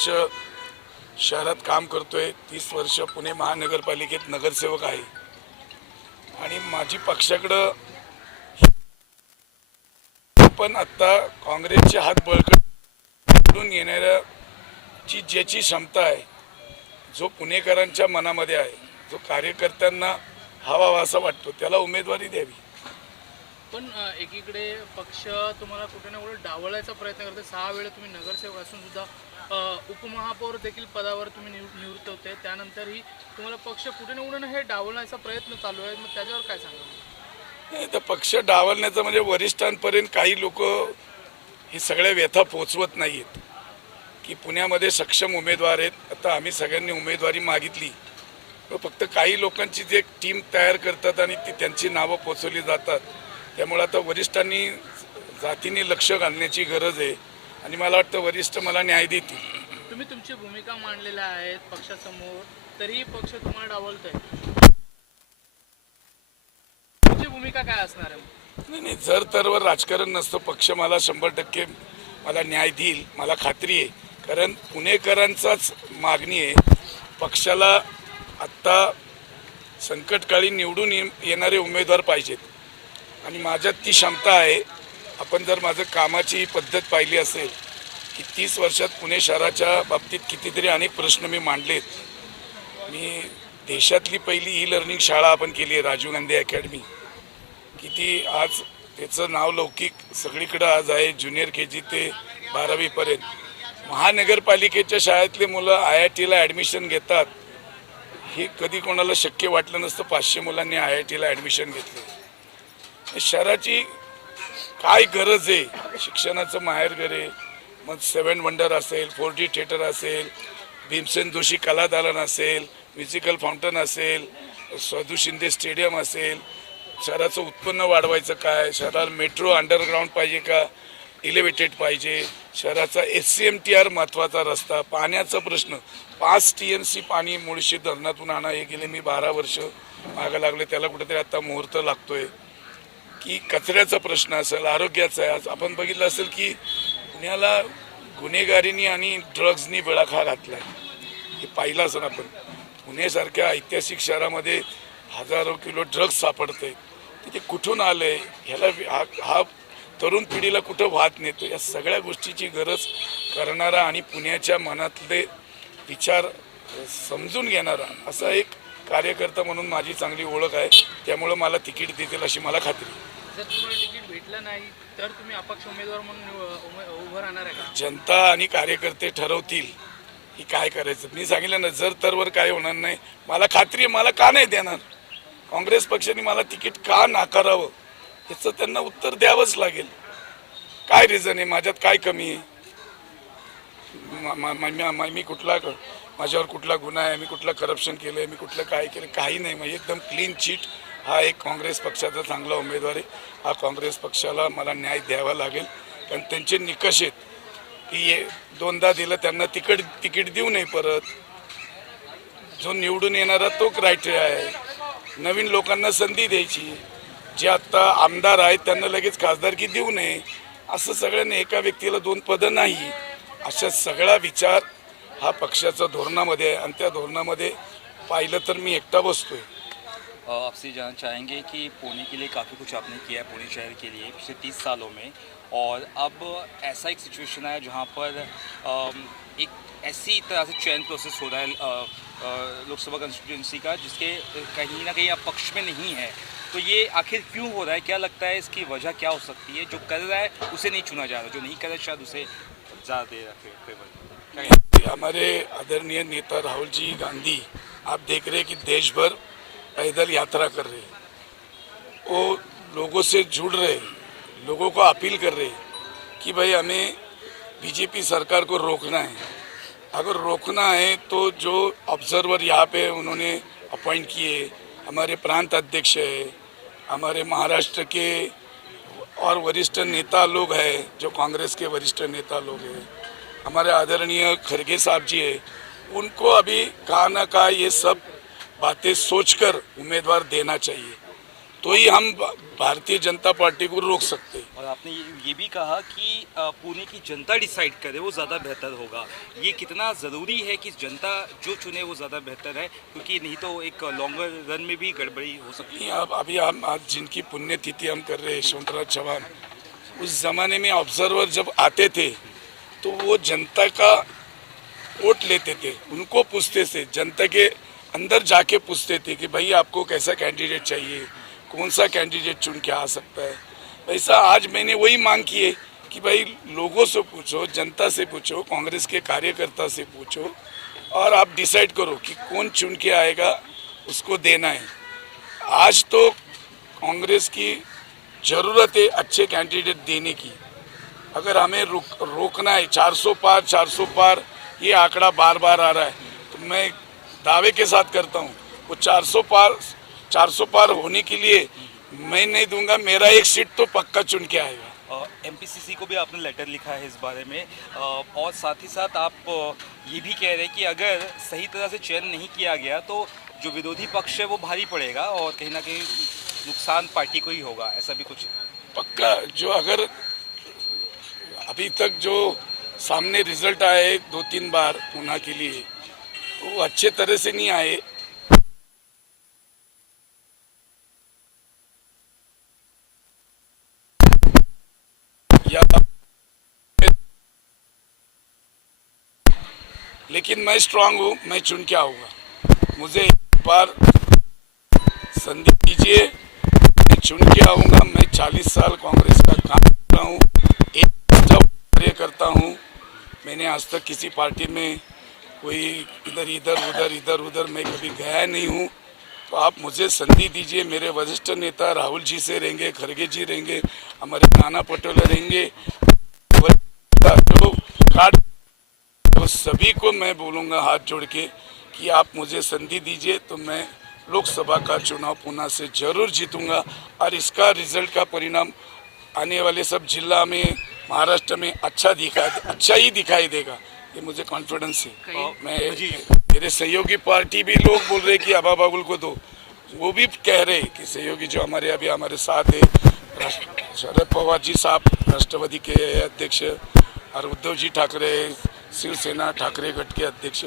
वर्ष शहरात काम करतोय, 30 वर्ष पुणे महानगरपालिकेत नगरसेवक आहे आणि माझी पक्षाकडं पण आत्ता काँग्रेसचे हात बळकट निवडून येणाऱ्याची ज्याची क्षमता आहे, जो पुणेकरांच्या मनामध्ये आहे, जो कार्यकर्त्यांना हवा असा वाटतो, त्याला उमेदवारी द्यावी। पण एकीकडे पक्ष तुम्हाला कुठे ना कुठे डावलायचा प्रयत्न करते। 6 वेळा तुम्ही नगरसेवक असून सुद्धा उपमहापौर देखील पदावर तुम्ही निवृत्त होते, त्यानंतरही तुम्हाला पक्ष कुठे ना कुठे हे डावलण्याचा प्रयत्न चालू आहे। मग त्याच्यावर काय सांगा? तर पक्ष डावलण्याचं म्हणजे वरिष्ठांपर्यंत काही लोक हे सगळ्या व्यथा पोचवत नाहीत की पुण्यामध्ये सक्षम उमेदवार आहेत। आता आम्ही सगळ्यांनी उमेदवारी मागितली, फक्त काही लोकांची जे टीम तयार करतात आणि ती त्यांची नावं पोचवली जातात। त्यामुळे आता वरिष्ठांनी जातीने लक्ष घालण्याची गरज आहे आणि मला वाटतं वरिष्ठ मला न्याय देतील। तुम्ही तुमची भूमिका मांडलेल्या आहेत पक्षासमोर, तरीही पक्ष तुम्हाला डावलतोय, तुमची भूमिका काय असणार आहे? नाही, जर तरवर राजकारण नसतं, पक्ष मला 100% मला न्याय देईल, मला खात्री आहे। कारण पुणेकरांचाच मागणी आहे, पक्षाला आत्ता संकटकाळी निवडून येणारे उमेदवार पाहिजेत आणि माझ्यात ती क्षमता आहे। आपण जर माझं कामाची पद्धत पाहिली असेल की 30 वर्षात पुणे शहराच्या बाबतीत कितीतरी अनेक प्रश्न मी मांडलेत। मी देशातली पहिली ई लर्निंग शाळा आपण केली आहे, राजीव गांधी अकॅडमी, किती आज त्याचं नाव लौकिक सगळीकडे आज आहे, ज्युनियर KG ते 12वी पर्यंत। महानगरपालिकेच्या शाळेतले मुलं IITला ॲडमिशन घेतात, हे कधी कोणाला शक्य वाटलं नसतं। 500 मुलांनी IITला ॲडमिशन घेतले। शहराची काय गरज आहे, शिक्षणाचं माहेरघर आहे, मग 7 वंडर असेल, 4D थिएटर असेल, भीमसेन जोशी कलादालन असेल, म्युझिकल फाउंटन असेल, सदू शिंदे स्टेडियम असेल, शहराचं उत्पन्न वाढवायचं काय, शहराला मेट्रो अंडरग्राऊंड पाहिजे का इलेव्हेटेड पाहिजे, शहराचा SCMTR महत्त्वाचा रस्ता, पाण्याचा प्रश्न, 5 TMC पाणी मुळशी धरणातून आणा, हे गेले मी 12 वर्ष मागं लागले, त्याला कुठेतरी आता मुहूर्त लागतोय। की कचऱ्याचा प्रश्न असेल, आरोग्याचा आहे। आज आपण बघितलं असेल की पुण्याला गुन्हेगारीनी आणि ड्रग्जनी बेडाखा घातला आहे, हे पाहिलं असेल आपण। पुण्यासारख्या ऐतिहासिक शहरामध्ये हजारो किलो ड्रग्ज सापडते, ते कुठून आले, ह्याला हा तरुण पिढीला कुठं वाहत नेतो, या सगळ्या गोष्टीची गरज करणारा आणि पुण्याच्या मनातले विचार समजून घेणारा असा एक कार्यकर्ता म्हणून माझी चांगली ओळख आहे। त्यामुळे मला तिकीट देतील अशी मला खात्री आहे। जर तुम्हाला तिकीट भेटलं नाही तर तुम्ही अपक्ष उमेदवार म्हणून उभं राहणार आहे का? जनता आणि कार्यकर्ते ठरवतील की काय करायचं। मी सांगितलं ना, जर तरवर काय होणार नाही, मला खात्री आहे। मला का नाही देणार काँग्रेस पक्षाने, मला तिकीट का नाकारावं याचं त्यांना उत्तर द्यावंच लागेल। काय रिझन आहे, माझ्यात काय कमी आहे, मी कुठला, माझ्यावर कुठला गुन्हा आहे, मी कुठलं करप्शन केलं आहे, मी कुठलं काय केलं, काही नाही। म्हणजे एकदम क्लीन चिट हा एक काँग्रेस पक्षाचा चांगला उमेदवार आहे। हा काँग्रेस पक्षाला मला न्याय द्यावा लागेल, कारण त्यांचे निकष आहेत की 2दा दिलं त्यांना तिकीट देऊ नये, परत जो निवडून येणारा तो क्रायटेरिया आहे। नवीन लोकांना संधी द्यायची, जे आत्ता आमदार आहेत त्यांना लगेच खासदारकी देऊ नये, असं सगळ्यांनी एका व्यक्तीला 2 पदं नाही, अशा सगळा विचार हा पक्षाच्या धोरणामध्ये आहे आणि त्या धोरणामध्ये पाहिलं तर मी एकटा बसतोय। आपसे जानना चाहेंगे कि पुणे के लिए काफ़ी कुछ आपने किया है, पुणे शहर के लिए पिछले 30 सालों में, और अब ऐसा एक सिचुएशन है जहाँ पर एक ऐसी तरह से चयन प्रोसेस हो रहा है लोकसभा कंस्टिट्यूंसी का, जिसके कहीं ना कहीं आप पक्ष में नहीं है। तो ये आखिर क्यों हो रहा है, क्या लगता है इसकी वजह क्या हो सकती है? जो कर रहा है उसे नहीं चुना जा रहा, जो नहीं कर रहा है शायद उसे ज़्यादा दे रखे। हमारे आदरणीय नेता राहुल जी गांधी, आप देख रहे हैं कि देश भर पैदल यात्रा कर रहे हैं, वो लोगों से जुड़ रहे, लोगों को अपील कर रहे कि भाई हमें बीजेपी सरकार को रोकना है। अगर रोकना है तो जो ऑब्जर्वर यहाँ पे उन्होंने अपॉइंट किए, हमारे प्रांत अध्यक्ष है, हमारे महाराष्ट्र के और वरिष्ठ नेता लोग हैं, जो कांग्रेस के वरिष्ठ नेता लोग हैं, हमारे आदरणीय खड़गे साहब जी है, उनको अभी कहा ना कहा ये सब बातें सोचकर उम्मीदवार देना चाहिए। तो ही हम भारतीय जनता पार्टी को रोक सकते हैं। और आपने ये भी कहा कि पुणे की जनता डिसाइड करे वो ज़्यादा बेहतर होगा। ये कितना ज़रूरी है कि जनता जो चुने वो ज़्यादा बेहतर है, क्योंकि नहीं तो एक लॉन्गर रन में भी गड़बड़ी हो सकती है। अब अभी हम आज जिनकी पुण्यतिथि हम कर रहे हैं, यशवंतराव चौहान, उस जमाने में ऑब्जर्वर जब आते थे तो वो जनता का वोट लेते थे, उनको पूछते थे, जनता के अंदर जाके पूछते थे कि भाई आपको कैसा कैंडिडेट चाहिए, कौन सा कैंडिडेट चुन के आ सकता है। वैसा आज मैंने वही मांग की है कि भाई लोगों से पूछो, जनता से पूछो, कांग्रेस के कार्यकर्ता से पूछो और आप डिसाइड करो कि कौन चुन के आएगा, उसको देना है। आज तो कांग्रेस की ज़रूरत है अच्छे कैंडिडेट देने की। अगर हमें रोकना है 400 पार ये आंकड़ा बार बार आ रहा है, तो मैं दावे के साथ करता हूँ वो 400 पार होने के लिए मैं नहीं दूंगा, मेरा एक सीट तो पक्का चुन के आएगा। एमपीसीसी को भी आपने लेटर लिखा है इस बारे में, और साथ ही साथ आप ये भी कह रहे हैं कि अगर सही तरह से चयन नहीं किया गया तो जो विरोधी पक्ष है वो भारी पड़ेगा और कहीं ना कहीं नुकसान पार्टी को ही होगा, ऐसा भी कुछ पक्का। जो अगर अभी तक जो सामने रिजल्ट आए 2-3 बार पुणे के लिए, तो वो अच्छे तरह से नहीं आए। या लेकिन मैं स्ट्रांग हूँ, मैं चुन के आऊँगा। मुझे एक बार संधि दीजिए, मैं चुन के आऊँगा। मैं 40 साल कांग्रेस का काम कर रहा हूँ, एक कार्य करता हूँ। मैंने आज तक किसी पार्टी में कोई इधर उधर मैं कभी गया नहीं हूँ। तो आप मुझे संधि दीजिए। मेरे वरिष्ठ नेता राहुल जी से रहेंगे, खड़गे जी रहेंगे, हमारे नाना पटोले रहेंगे, जो कार्ड, तो सभी को मैं बोलूँगा हाथ जोड़ के कि आप मुझे संधि दीजिए, तो मैं लोकसभा का चुनाव पुणे से जरूर जीतूंगा। और इसका रिजल्ट का परिणाम आने वाले सब जिला में, महाराष्ट्र में अच्छा ही दिखाई देगा, ये मुझे कॉन्फिडेंस है। मैं मेरे सहयोगी पार्टी भी लोग बोल रहे कि अबा बाबुल को दो, वो भी कह रहे कि सहयोगी जो अभी हमारे साथ है, शरद पवार जी साहब राष्ट्रवादी के अध्यक्ष और उद्धव जी ठाकरे शिवसेना ठाकरे गठ के अध्यक्ष,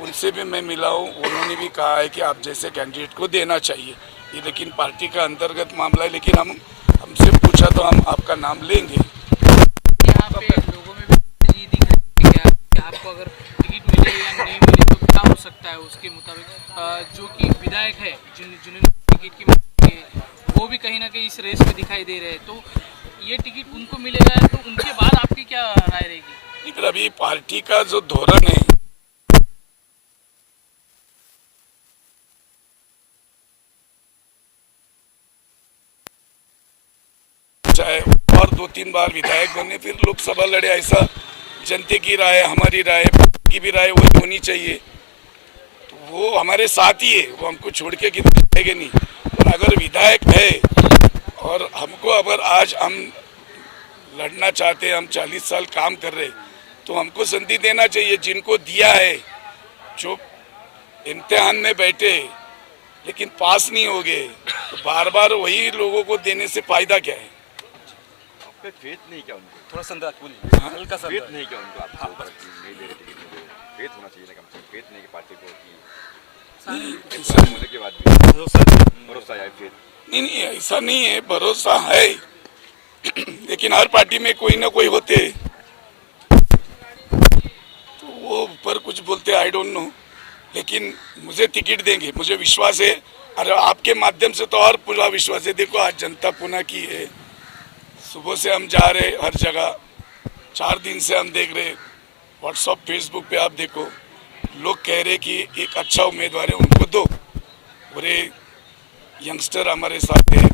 उनसे भी मैं मिला हूँ। उन्होंने भी कहा है कि आप जैसे कैंडिडेट को देना चाहिए। ये लेकिन पार्टी का अंतर्गत मामला है, लेकिन हमसे पूछा तो हम आपका नाम लेंगे। यहाँ पे लोगों में भी ये दिख रहा है क्या कि आपको अगर टिकट मिले या नहीं मिले तो क्या हो सकता है उसके मुताबिक जो कि विधायक है जिन्होंने टिकट की मांग की है, वो भी कहीं ना कहीं इस रेस में दिखाई दे रहे हैं। तो ये टिकट उनको मिलेगा तो उनके बाद आपकी क्या राय रहेगी? लेकिन अभी पार्टी का जो धोरण है, चाहे और 2-3 बार विधायक बने फिर लोकसभा लड़े, ऐसा जनते की राय, हमारी राय, पार्टी की भी राय वही होनी चाहिए। तो वो हमारे साथ ही है, वो हमको छोड़ के कितने जाएंगे नहीं। और अगर विधायक है और हमको अगर आज हम लड़ना चाहते हैं, हम 40 साल काम कर रहे, तो हमको संधि देना चाहिए। जिनको दिया है, जो इम्तिहान में बैठे लेकिन पास नहीं हो गए, तो बार बार वही लोगों को देने से फायदा क्या है? पे फेथ नहीं क्या उनको? थोड़ा संदेह बोलिए, हल्का सा फेथ नहीं क्या उनको आपके ऊपर कि नहीं दे रहे टिकट मुझे? फेथ होना चाहिए ना, कम से कम फेथ नहीं कि पार्टी को कि ऐसा होने के बाद भी भरोसा है, फेथ नहीं, ऐसा नहीं है, भरोसा है लेकिन हर पार्टी में कोई ना कोई होते, तो वो ऊपर कुछ बोलते, आई डोंट नो। लेकिन मुझे टिकट देंगे, मुझे विश्वास है। और आपके माध्यम से तो और पूरा विश्वास है। देखो आज जनता पुणे की है, सुबह से हम जा रहे हर जगह, 4 दिन से हम देख रहे, व्हाट्सअप फेसबुक पे आप देखो, लोग कह रहे कि एक अच्छा उम्मीदवार है, उनको दो। पूरे यंगस्टर हमारे साथ है,